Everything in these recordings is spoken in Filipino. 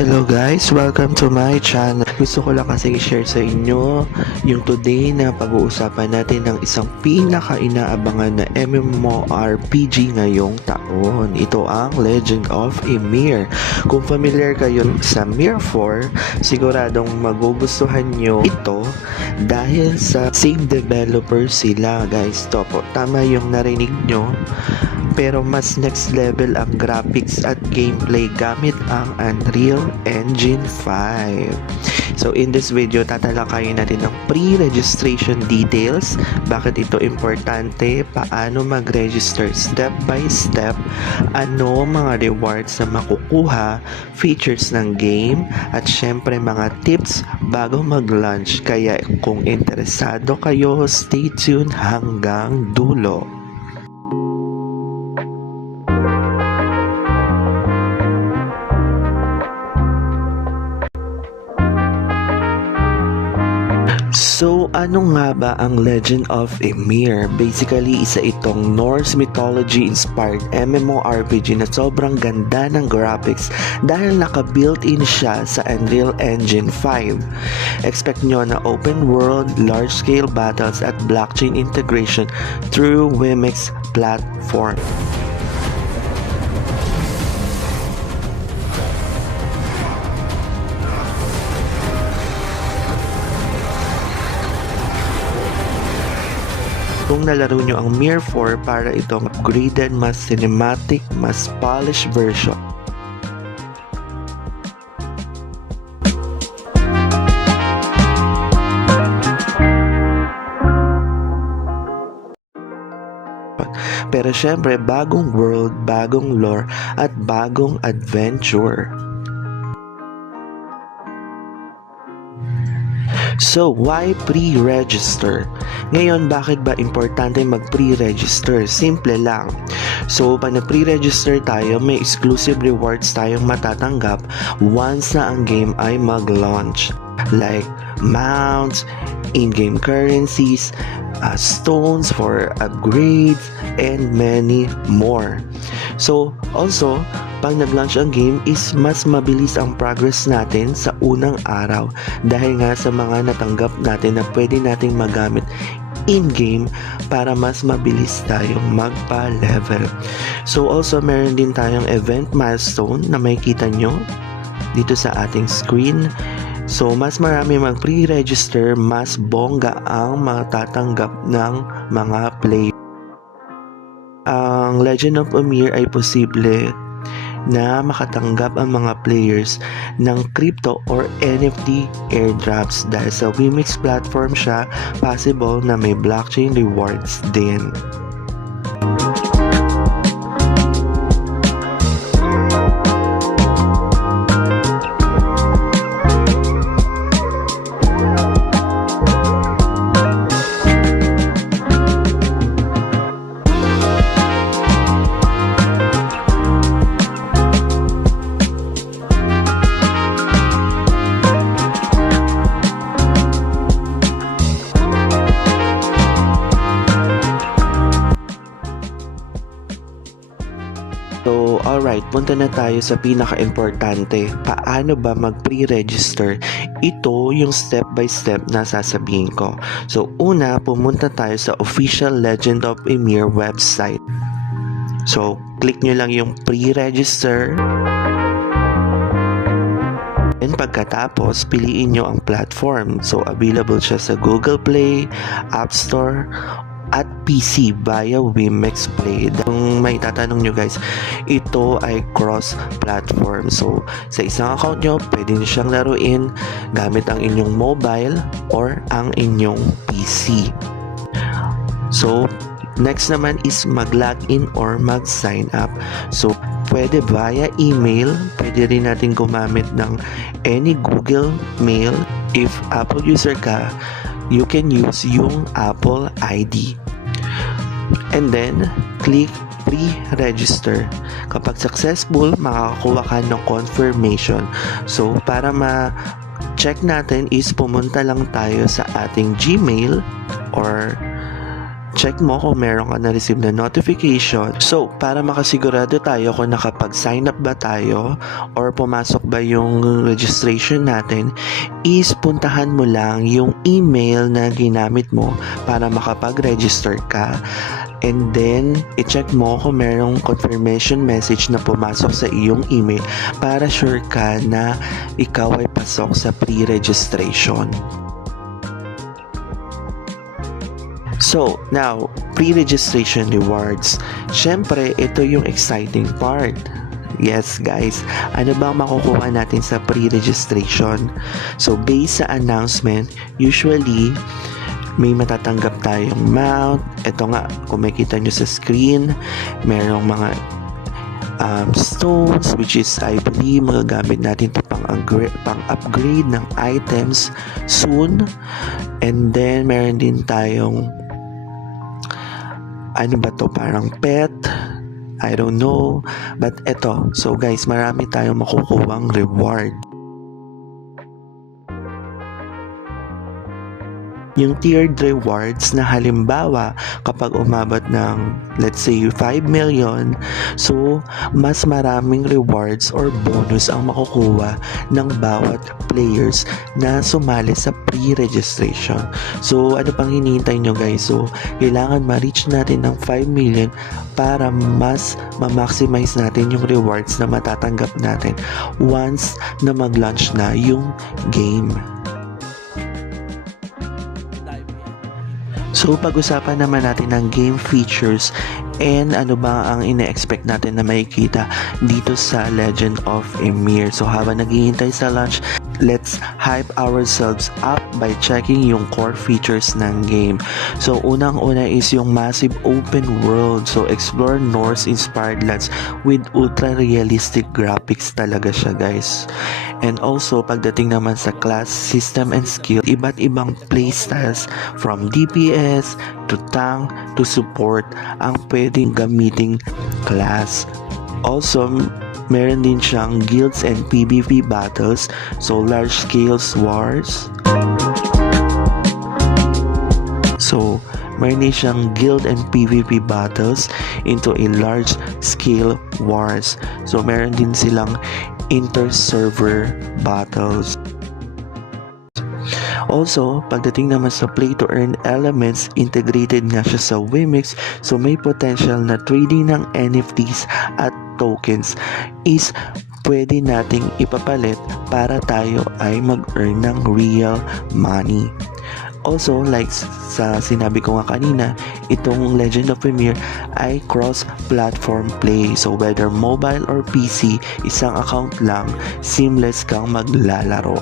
Hello guys! Welcome to my channel. Gusto ko lang kasi i-share sa inyo yung today na pag-uusapan natin ng isang pinaka-inaabangan na MMORPG ngayong taon. Ito ang Legend of Ymir. Kung familiar kayo sa Mir 4, siguradong magugustuhan nyo ito dahil sa same developer sila guys. Topo, tama yung narinig nyo. Pero mas next level ang graphics at gameplay gamit ang Unreal Engine 5. So in this video, tatalakayin natin ang pre-registration details, bakit ito importante, paano mag-register step by step, ano mga rewards na makukuha, features ng game, at syempre mga tips bago mag-launch. Kaya kung interesado kayo, stay tuned hanggang dulo. So, ano nga ba ang Legend of Ymir? Basically, isa itong Norse mythology-inspired MMORPG na sobrang ganda ng graphics dahil naka-built-in siya sa Unreal Engine 5. Expect nyo na open world, large-scale battles at blockchain integration through Wimix platform. Kung nalaro nyo ang Mir 4, para itong upgraded, mas cinematic, mas polished version. Pero syempre, bagong world, bagong lore, at bagong adventure. So, why pre-register? Ngayon, bakit ba importante mag-pre-register? Simple lang. So, pag na-pre-register tayo, may exclusive rewards tayong matatanggap once na ang game ay mag-launch. Like mounts, in-game currencies, stones for upgrades, and many more. So, also, pag nag-launch ang game is mas mabilis ang progress natin sa unang araw dahil nga sa mga natanggap natin na pwede nating magamit in-game para mas mabilis tayong magpa-level. So also meron din tayong event milestone na makikita nyo dito sa ating screen. So mas marami mag-pre-register, mas bongga ang matatanggap ng mga player. Ang Legend of Ymir ay posible na makatanggap ang mga players ng crypto or NFT airdrops dahil sa Wimix platform siya, possible na may blockchain rewards din. So, alright, punta na tayo sa pinaka-importante. Paano ba mag-pre-register? Ito yung step-by-step na sasabihin ko. So, una, pumunta tayo sa official Legend of Ymir website. So, click nyo lang yung pre-register. And pagkatapos, piliin nyo ang platform. So, available siya sa Google Play, App Store, at PC via Wimix Play. Kung may tatanong nyo guys, ito ay cross-platform. So, sa isang account nyo, pwede nyo siyang laruin gamit ang inyong mobile or ang inyong PC. So, next naman is mag-login or mag-sign up. So, pwede via email, pwede rin natin gumamit ng any Google Mail. If Apple user ka, you can use yung Apple ID. And then, click pre-register. Kapag successful, makakakuha ka ng confirmation. So, para ma-check natin is pumunta lang tayo sa ating Gmail or check mo kung meron ka na-receive na notification. So, para makasigurado tayo kung nakapag-sign up ba tayo or pumasok ba yung registration natin, is puntahan mo lang yung email na ginamit mo para makapag-register ka. And then, i-check mo kung merong confirmation message na pumasok sa iyong email para sure ka na ikaw ay pasok sa pre-registration. So, now, pre-registration rewards. Syempre, ito yung exciting part. Yes guys, ano bang makukuha natin sa pre-registration? So, based sa announcement, usually, may matatanggap tayong mount. Ito nga, kung makita nyo sa screen, merong mga stones, which is I believe magagamit natin ito pang-upgrade ng items soon. And then, meron din tayong ano ba to, parang pet, I don't know, but eto, so guys, marami tayong makukuhang reward. Yung tiered rewards na halimbawa kapag umabot ng let's say 5 million, so mas maraming rewards or bonus ang makukuha ng bawat players na sumali sa pre-registration. So ano pang hinihintay nyo guys? So kailangan ma-reach natin ng 5 million para mas ma-maximize natin yung rewards na matatanggap natin once na mag-launch na yung game. So, pag-usapan naman natin ng game features and ano ba ang ine-expect natin na makikita dito sa Legend of Ymir. So, habang naghihintay sa launch, let's hype ourselves up by checking yung core features ng game. So, unang-una is yung massive open world. So, explore Norse-inspired lands with ultra-realistic graphics talaga siya guys. And also, pagdating naman sa class, system, and skill, iba't ibang playstyles from DPS to tank to support ang pwedeng gamiting class. Also, meron din siyang guilds and PvP battles, so large scale wars. So, meron din siyang guild and PvP battles into a large scale wars. So, meron din silang inter-server battles. Also, pagdating naman sa play-to-earn elements, integrated nga siya sa Wimix, so may potential na trading ng NFTs at tokens is pwede nating ipapalit para tayo ay mag-earn ng real money. Also, like sa sinabi ko nga kanina, itong Legend of Ymir ay cross-platform play. So, whether mobile or PC, isang account lang, seamless kang maglalaro.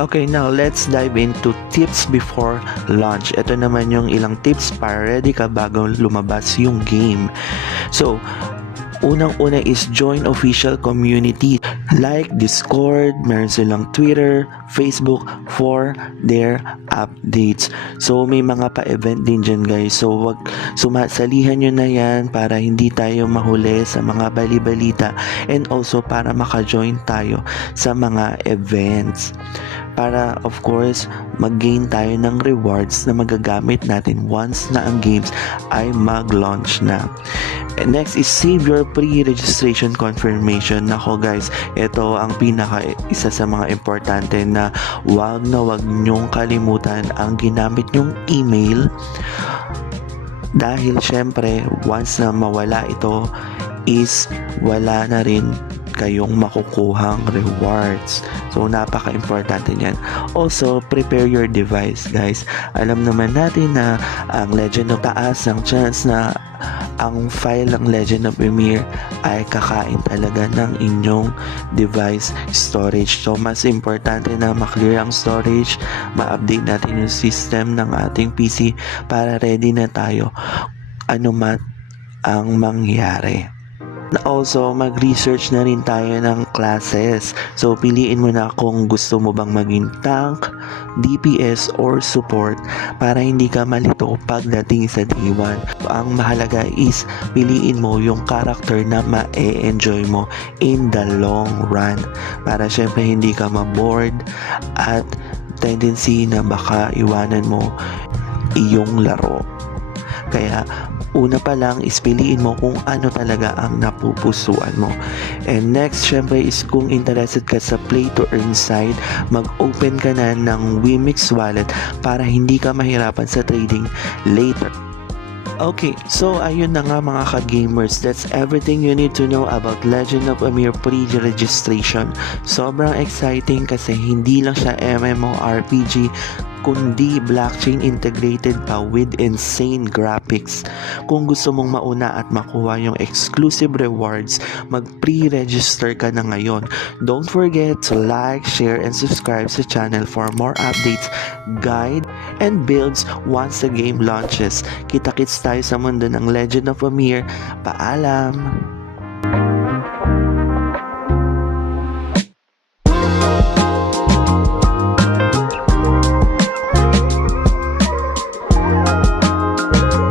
Okay, now let's dive into tips before launch. Ito naman yung ilang tips para ready ka bago lumabas yung game. So, unang-una is join official community like Discord, meron silang Twitter, Facebook for their updates. So, may mga pa-event din dyan guys. So, wag sumasalihan nyo na yan para hindi tayo mahuli sa mga bali-balita and also para maka-join tayo sa mga events. Para of course mag-gain tayo ng rewards na magagamit natin once na ang games ay mag-launch na. And next is save your pre-registration confirmation. Nako guys, ito ang isa sa mga importante na wag nyong kalimutan ang ginamit nyong email, dahil syempre once na mawala ito is wala na rin kayong makukuhang rewards. So, napaka-importante niyan. Also, prepare your device, guys. Alam naman natin na ang Legend of taas ang chance na ang file ng Legend of Ymir ay kakain talaga ng inyong device storage. So, mas importante na maklear ang storage, ma-update natin yung system ng ating PC para ready na tayo anuman ang mangyari. Also, mag-research na rin tayo ng classes. So, piliin mo na kung gusto mo bang maging tank, DPS, or support para hindi ka malito pagdating sa day 1. Ang mahalaga is piliin mo yung character na ma-enjoy mo in the long run para syempre hindi ka ma-bored at tendency na baka iwanan mo iyong laro. Kaya una pa lang is piliin mo kung ano talaga ang napupusuan mo. And next, syempre is kung interested ka sa play to earn side, mag-open ka na ng Wimix wallet para hindi ka mahirapan sa trading later. Okay, so ayun na nga mga ka-gamers, that's everything you need to know about Legend of Amir pre-registration. Sobrang exciting kasi hindi lang siya MMORPG, kundi blockchain integrated pa with insane graphics. Kung gusto mong mauna at makuha yung exclusive rewards, mag-pre-register ka na ngayon. Don't forget to like, share, and subscribe sa channel for more updates, guide, and builds once the game launches. Kita-kits tayo sa mundo ng Legend of Amir. Paalam!